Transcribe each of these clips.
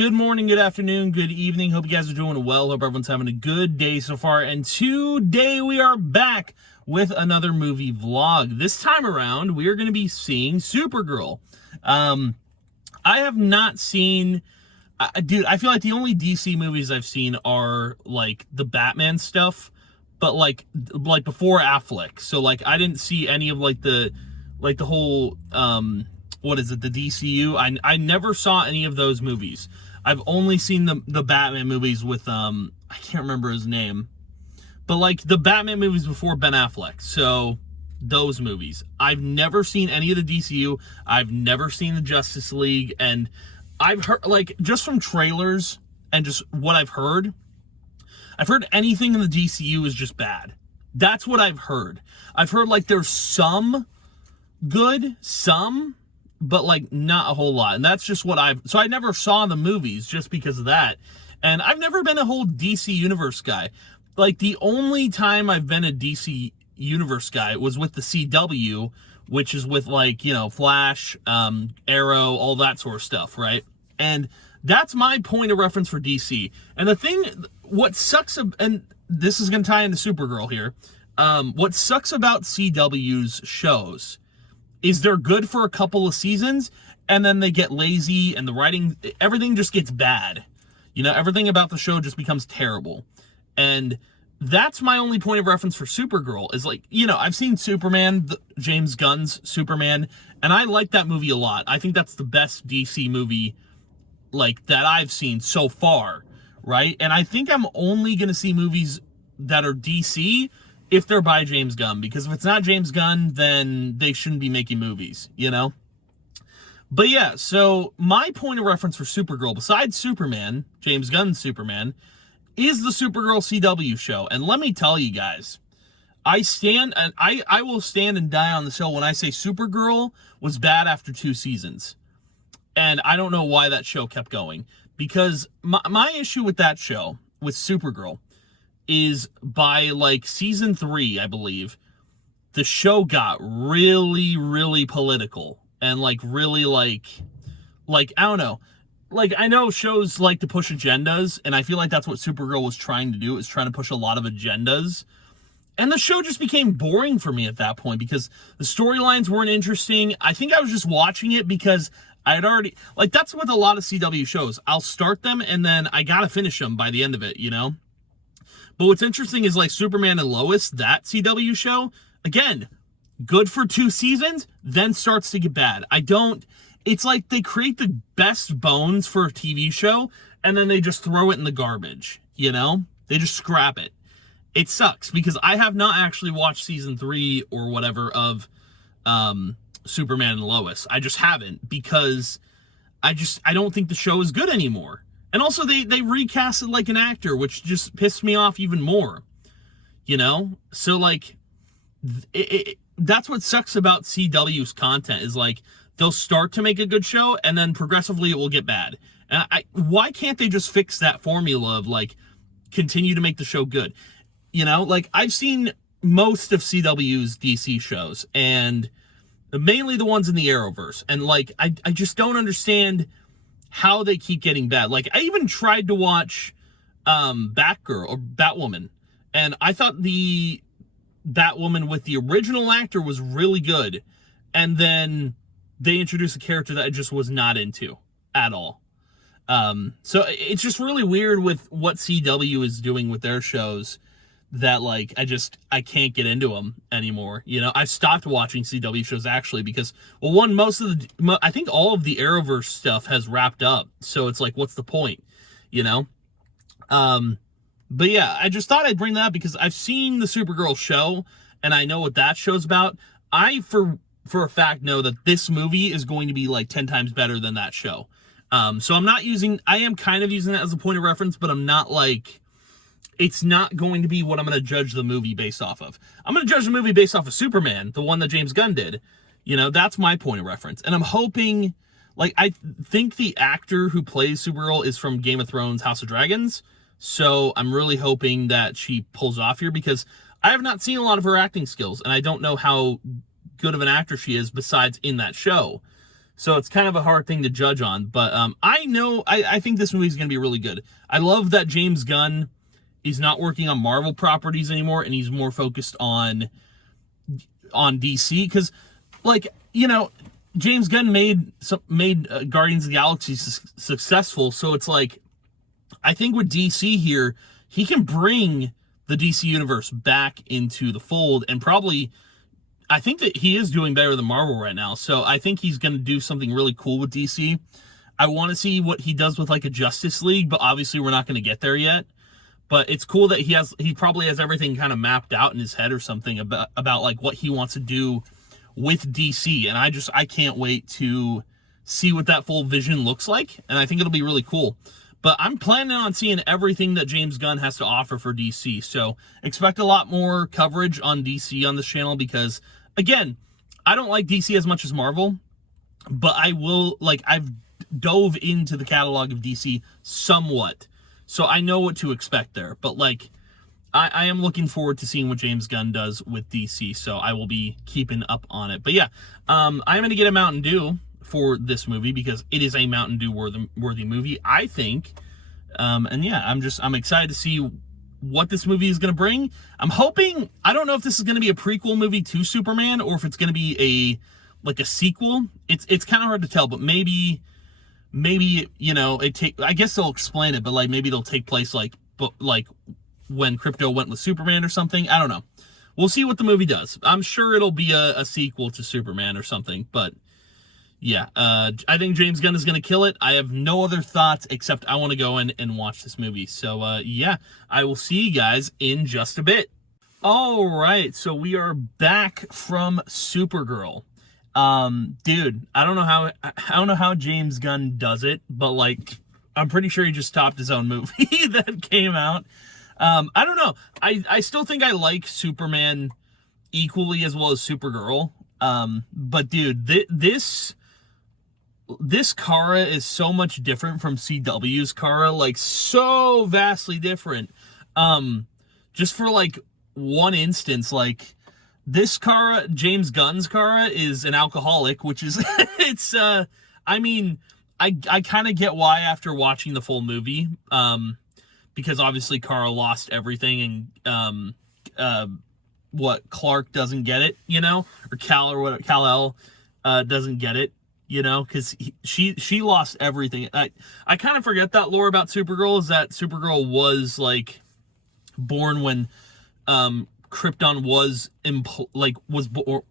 Good morning, good afternoon, good evening. Hope you guys are doing well. Hope everyone's having a good day so far. And today we are back with another movie vlog. This time around, we are going to be seeing Supergirl. I have not seen... dude, I feel like the only DC movies I've seen are, like, the Batman stuff, but, like before Affleck. So, like, I didn't see any of, the whole... what is it, the DCU? I never saw any of those movies. I've only seen the Batman movies with, I can't remember his name. But, like, the Batman movies before Ben Affleck. So, those movies. I've never seen any of the DCU. I've never seen the Justice League. And I've heard, like, just from trailers and just what I've heard anything in the DCU is just bad. That's what I've heard. I've heard, like, there's some good, but, like, not a whole lot. And that's just what so I never saw the movies just because of that. And I've never been a whole DC Universe guy. Like, the only time I've been a DC Universe guy was with the CW, which is with, like, you know, Flash, Arrow, all that sort of stuff, right? And that's my point of reference for DC. And the thing, what sucks, and this is going to tie into Supergirl here, what sucks about CW's shows is they're good for a couple of seasons, and then they get lazy, and the writing, everything just gets bad. You know, everything about the show just becomes terrible. And that's my only point of reference for Supergirl, is, like, you know, I've seen Superman, James Gunn's Superman, and I like that movie a lot. I think that's the best DC movie, like, that I've seen so far, right? And I think I'm only going to see movies that are DC if they're by James Gunn, because if it's not James Gunn, then they shouldn't be making movies, you know? But yeah, so my point of reference for Supergirl, besides Superman, James Gunn's Superman, is the Supergirl CW show. And let me tell you guys, I will stand and die on the show when I say Supergirl was bad after 2 seasons. And I don't know why that show kept going. Because my issue with that show, with Supergirl, is by, like, season 3, I believe, the show got really, really political. And, like, really, like, I don't know. Like, I know shows like to push agendas, and I feel like that's what Supergirl was trying to do, is trying to push a lot of agendas. And the show just became boring for me at that point, because the storylines weren't interesting. I think I was just watching it because I had already, like, that's with a lot of CW shows. I'll start them, and then I gotta finish them by the end of it, you know? But what's interesting is, like, Superman and Lois, that CW show, again, good for 2 seasons, then starts to get bad. It's like they create the best bones for a TV show, and then they just throw it in the garbage, you know? They just scrap it. It sucks, because I have not actually watched season 3 or whatever of Superman and Lois. I just haven't, because I don't think the show is good anymore. And also, they recasted, like, an actor, which just pissed me off even more, you know? So, like, that's what sucks about CW's content, is, like, they'll start to make a good show, and then progressively it will get bad. And why can't they just fix that formula of, like, continue to make the show good? You know, like, I've seen most of CW's DC shows, and mainly the ones in the Arrowverse, and, like, I just don't understand how they keep getting bad. Like, I even tried to watch Batgirl, or Batwoman, and I thought the Batwoman with the original actor was really good, and then they introduced a character that I just was not into at all. So it's just really weird with what CW is doing with their shows, that, like, I can't get into them anymore. You know, I've stopped watching CW shows, actually, because, well, one, I think all of the Arrowverse stuff has wrapped up, so it's like, what's the point, you know? But yeah, I just thought I'd bring that up, because I've seen the Supergirl show, and I know what that show's about. I, for a fact, know that this movie is going to be, like, 10 times better than that show. So I am kind of using that as a point of reference, but I'm not, like, it's not going to be what I'm going to judge the movie based off of. I'm going to judge the movie based off of Superman, the one that James Gunn did. You know, that's my point of reference. And I'm hoping, like, I think the actor who plays Supergirl is from Game of Thrones, House of Dragons. So I'm really hoping that she pulls off here, because I have not seen a lot of her acting skills, and I don't know how good of an actor she is besides in that show. So it's kind of a hard thing to judge on. But I think this movie is going to be really good. I love that James Gunn is not working on Marvel properties anymore, and he's more focused on DC. Because, like, you know, James Gunn made Guardians of the Galaxy successful. So it's like, I think with DC here, he can bring the DC universe back into the fold, and probably, I think that he is doing better than Marvel right now. So I think he's going to do something really cool with DC. I want to see what he does with like a Justice League, but obviously we're not going to get there yet. But it's cool that he probably has everything kind of mapped out in his head or something about like what he wants to do with DC. And I can't wait to see what that full vision looks like. And I think it'll be really cool. But I'm planning on seeing everything that James Gunn has to offer for DC. So expect a lot more coverage on DC on this channel because, again, I don't like DC as much as Marvel, but I've dove into the catalog of DC somewhat. So I know what to expect there. But, like, I am looking forward to seeing what James Gunn does with DC. So I will be keeping up on it. But, yeah, I'm going to get a Mountain Dew for this movie because it is a Mountain Dew worthy movie, I think. And yeah, I'm excited to see what this movie is going to bring. I'm hoping, I don't know if this is going to be a prequel movie to Superman or if it's going to be a sequel. It's kind of hard to tell, but maybe, you know, I guess they'll explain it, but like maybe they'll take place like when Krypto went with Superman or something. I don't know. We'll see what the movie does. I'm sure it'll be a sequel to Superman or something, but yeah, I think James Gunn is going to kill it. I have no other thoughts except I want to go in and watch this movie. So, yeah, I will see you guys in just a bit. All right, so we are back from Supergirl. Dude, I don't know how James Gunn does it, but like, I'm pretty sure he just topped his own movie that came out. I don't know. I still think I like Superman equally as well as Supergirl. But dude, this Kara is so much different from CW's Kara, like so vastly different. Just for like one instance, like this Kara, James Gunn's Kara, is an alcoholic, which is I mean, I kind of get why after watching the full movie, because obviously Kara lost everything, and what Clark doesn't get it, you know, or Kal-El doesn't get it. You know, because she lost everything. I kind of forget that lore about Supergirl, is that Supergirl was like born when Krypton was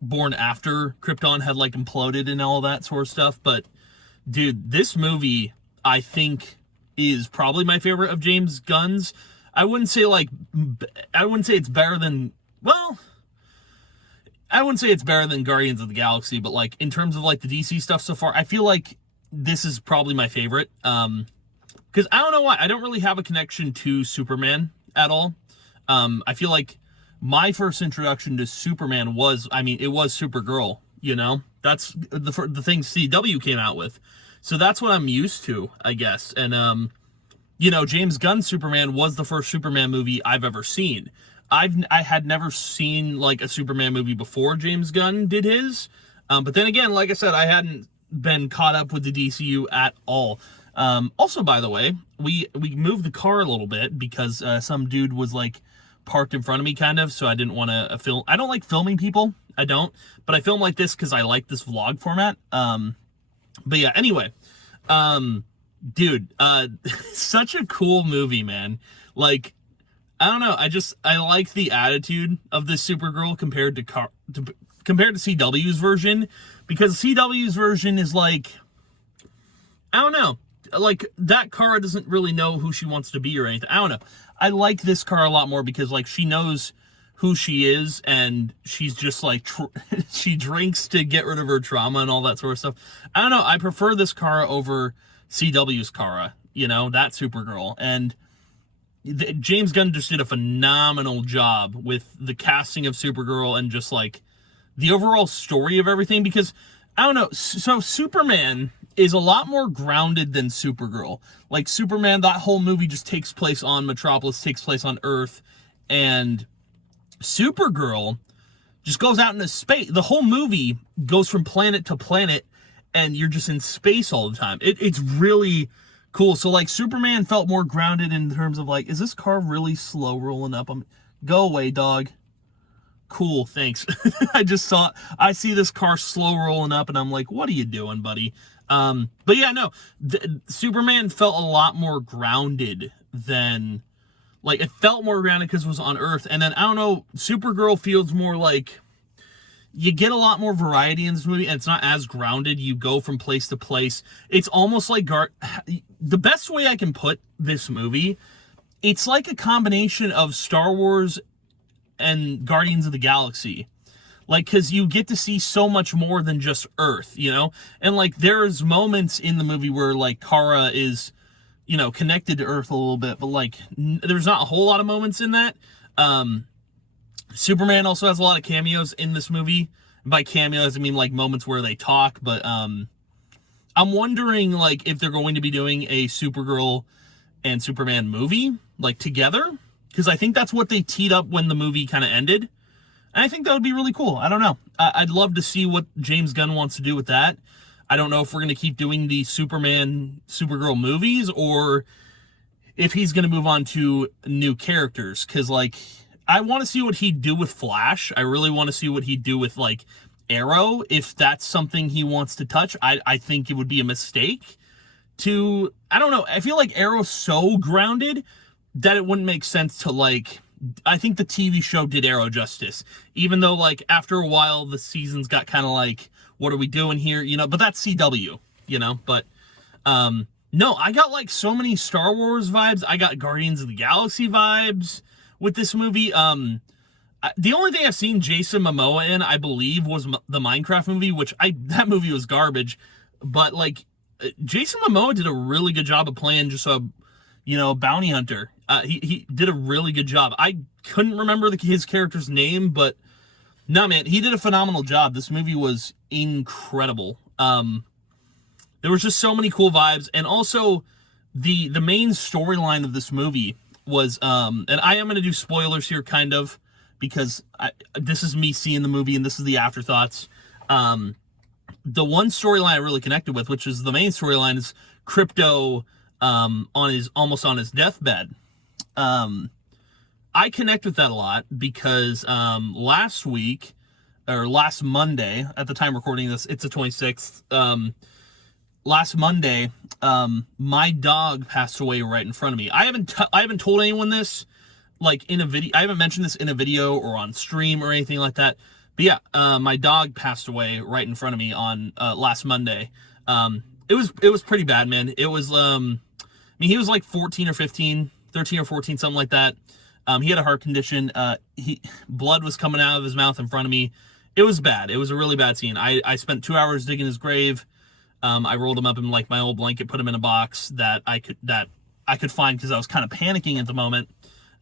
born after Krypton had like imploded and all that sort of stuff. But dude, this movie I think is probably my favorite of James Gunn's. I wouldn't say it's better than, well, I wouldn't say it's better than Guardians of the Galaxy, but like in terms of like the DC stuff so far, I feel like this is probably my favorite. Because I don't know why, I don't really have a connection to Superman at all. I feel like my first introduction to Superman was Supergirl. You know, that's the thing CW came out with, so that's what I'm used to, I guess. And you know, James Gunn's Superman was the first Superman movie I've ever seen. I had never seen like a Superman movie before James Gunn did his, but then again, like I said, I hadn't been caught up with the DCU at all. Also, by the way, we moved the car a little bit because some dude was like parked in front of me, kind of. So I didn't want to film. I don't like filming people. I don't, but I film like this because I like this vlog format. But yeah, anyway, dude, such a cool movie, man. Like, I don't know. I like the attitude of this Supergirl compared to CW's version, because CW's version is like, I don't know, like that Kara doesn't really know who she wants to be or anything. I don't know. I like this Kara a lot more because like she knows who she is, and she's just like she drinks to get rid of her trauma and all that sort of stuff. I don't know. I prefer this Kara over CW's Kara. You know, that Supergirl. And James Gunn just did a phenomenal job with the casting of Supergirl and just like the overall story of everything, because I don't know, so Superman is a lot more grounded than Supergirl. Like Superman, that whole movie just takes place on Metropolis, takes place on Earth, and Supergirl just goes out into space. The whole movie goes from planet to planet, and you're just in space all the time. It's really cool. So like Superman felt more grounded in terms of like, is this car really slow rolling up? Go away, dog. Cool, thanks. I see this car slow rolling up, and I'm like, what are you doing, buddy? But yeah, no, Superman felt a lot more grounded than, like, it felt more grounded because it was on Earth. And then, I don't know, Supergirl feels more like, you get a lot more variety in this movie, and it's not as grounded. You go from place to place. It's almost like, the best way I can put this movie, it's like a combination of Star Wars and Guardians of the Galaxy. Like, because you get to see so much more than just Earth, you know? And, like, there's moments in the movie where, like, Kara is, you know, connected to Earth a little bit, but, like, there's not a whole lot of moments in that. Superman also has a lot of cameos in this movie. And by cameos, I mean, like, moments where they talk, but I'm wondering, like, if they're going to be doing a Supergirl and Superman movie, like, together, because I think that's what they teed up when the movie kind of ended. And I think that would be really cool. I don't know. I'd love to see what James Gunn wants to do with that. I don't know if we're going to keep doing the Superman, Supergirl movies, or if he's going to move on to new characters. Because, like, I want to see what he'd do with Flash. I really want to see what he'd do with, like, Arrow. If that's something he wants to touch, I think it would be a mistake to... I don't know. I feel like Arrow's so grounded that it wouldn't make sense to, like... I think the TV show did Arrow justice, even though, like, after a while the seasons got kind of like, what are we doing here, you know? But that's CW, you know? But no, I got, like, so many Star Wars vibes. I got Guardians of the Galaxy vibes with this movie. The only thing I've seen Jason Momoa in, I believe, was the Minecraft movie, which that movie was garbage. But, like, Jason Momoa did a really good job of playing just a, you know, bounty hunter. He did a really good job. I couldn't remember his character's name, but no, man, he did a phenomenal job. This movie was incredible. There was just so many cool vibes, and also the main storyline of this movie was, and I am going to do spoilers here, kind of, because this is me seeing the movie, and this is the afterthoughts. The one storyline I really connected with, which is the main storyline, is Crypto almost on his deathbed. I connect with that a lot because last Monday, at the time recording this, it's the 26th. Last Monday, my dog passed away right in front of me. I haven't told anyone this, like, in a video. I haven't mentioned this in a video or on stream or anything like that. But yeah, my dog passed away right in front of me on last Monday. It was pretty bad, man. It was I mean, he was like 13 or 14, something like that. He had a heart condition. Blood was coming out of his mouth in front of me. It was bad. It was a really bad scene. I spent 2 hours digging his grave. I rolled him up in, like, my old blanket, put him in a box that I could find because I was kind of panicking at the moment.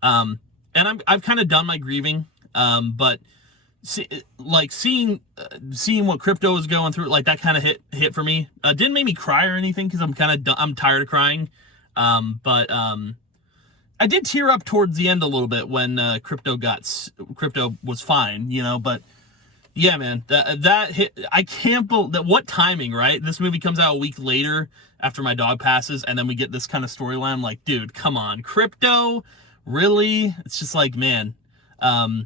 And I've kind of done my grieving. But seeing what Crypto was going through, like, that kind of hit for me. Didn't make me cry or anything because I'm tired of crying. But I did tear up towards the end a little bit when Crypto was fine, you know. But yeah, man, that hit. I can't believe that. What timing, right? This movie comes out a week later after my dog passes, and then we get this kind of storyline. I'm like, dude, come on, Crypto, really? It's just like, man. But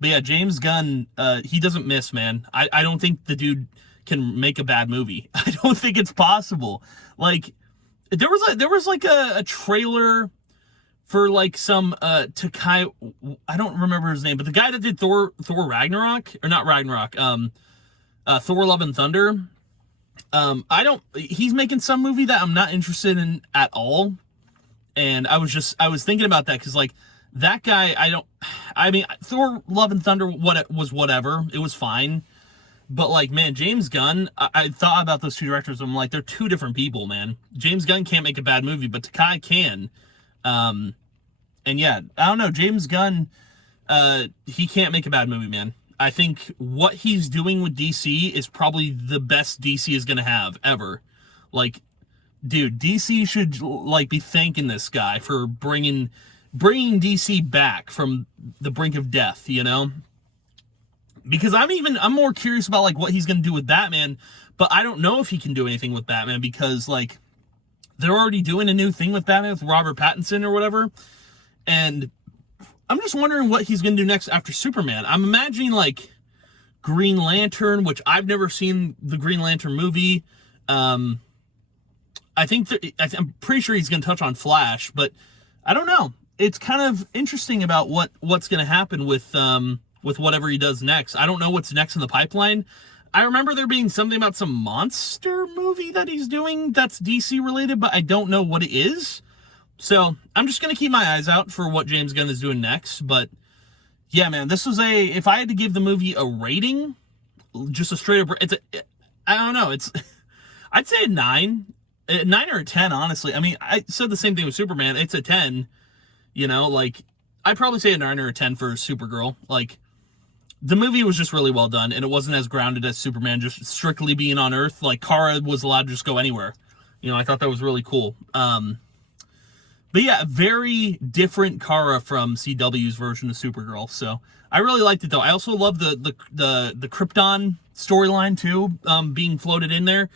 yeah, James Gunn, he doesn't miss, man. I don't think the dude can make a bad movie. I don't think it's possible. Like, there was like a trailer for, like, some Takai, I don't remember his name, but the guy that did Thor Ragnarok, or not Ragnarok, Thor Love and Thunder. He's making some movie that I'm not interested in at all. And I was thinking about that because, like, that guy, I mean, Thor Love and Thunder, whatever. It was fine. But, like, man, James Gunn, I thought about those two directors. I'm like, they're two different people, man. James Gunn can't make a bad movie, but Takai can. And yeah, I don't know. James Gunn, he can't make a bad movie, man. I think what he's doing with DC is probably the best DC is going to have ever. Like, dude, DC should, like, be thanking this guy for bringing DC back from the brink of death, you know? Because I'm more curious about like what he's going to do with Batman, but I don't know if he can do anything with Batman because like they're already doing a new thing with Batman with Robert Pattinson or whatever. And I'm just wondering what he's going to do next after Superman. I'm imagining like Green Lantern, which I've never seen the Green Lantern movie. I'm pretty sure he's going to touch on Flash, but I don't know. It's kind of interesting about what's going to happen with whatever he does next. I don't know what's next in the pipeline. I remember there being something about some monster movie that he's doing that's DC related, but I don't know what it is. So I'm just going to keep my eyes out for what James Gunn is doing next. But yeah, man, this was if I had to give the movie a rating, just a straight up, I don't know. I'd say a 9 or a 10, honestly. I mean, I said the same thing with Superman. It's a 10, like I'd probably say a 9 or a 10 for Supergirl. Like, the movie was just really well done, and it wasn't as grounded as Superman, just strictly being on Earth. Like, Kara was allowed to just go anywhere. I thought that was really cool. But yeah, very different Kara from CW's version of Supergirl. So I really liked it, though. I also love the Krypton storyline, too, being floated in there.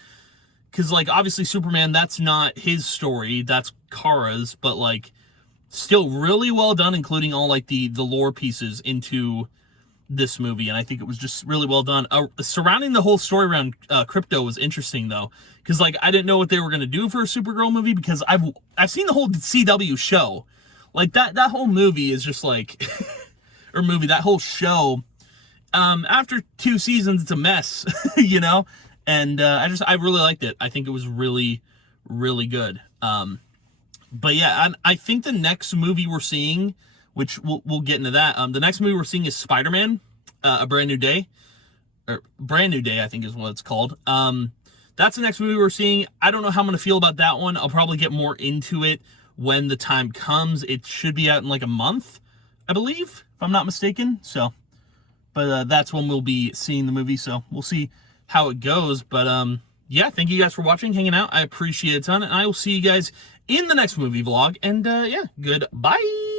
Because, like, obviously Superman, that's not his story. That's Kara's. But, like, still really well done, including all, like, the lore pieces into this movie, and I think it was just really well done. Surrounding the whole story around Crypto was interesting, though, because like I didn't know what they were going to do for a Supergirl movie, because I've seen the whole CW show. Like that whole movie is just like that whole show, after 2 seasons it's a mess. And I really liked it. I think it was really, really good. But yeah, I think the next movie we're seeing, which we'll get into that. The next movie we're seeing is Spider-Man, A Brand New Day. Or Brand New Day, I think is what it's called. That's the next movie we're seeing. I don't know how I'm going to feel about that one. I'll probably get more into it when the time comes. It should be out in like a month, I believe, if I'm not mistaken. So, but that's when we'll be seeing the movie. So we'll see how it goes. But yeah, thank you guys for watching, hanging out. I appreciate it a ton. And I will see you guys in the next movie vlog. And yeah, goodbye.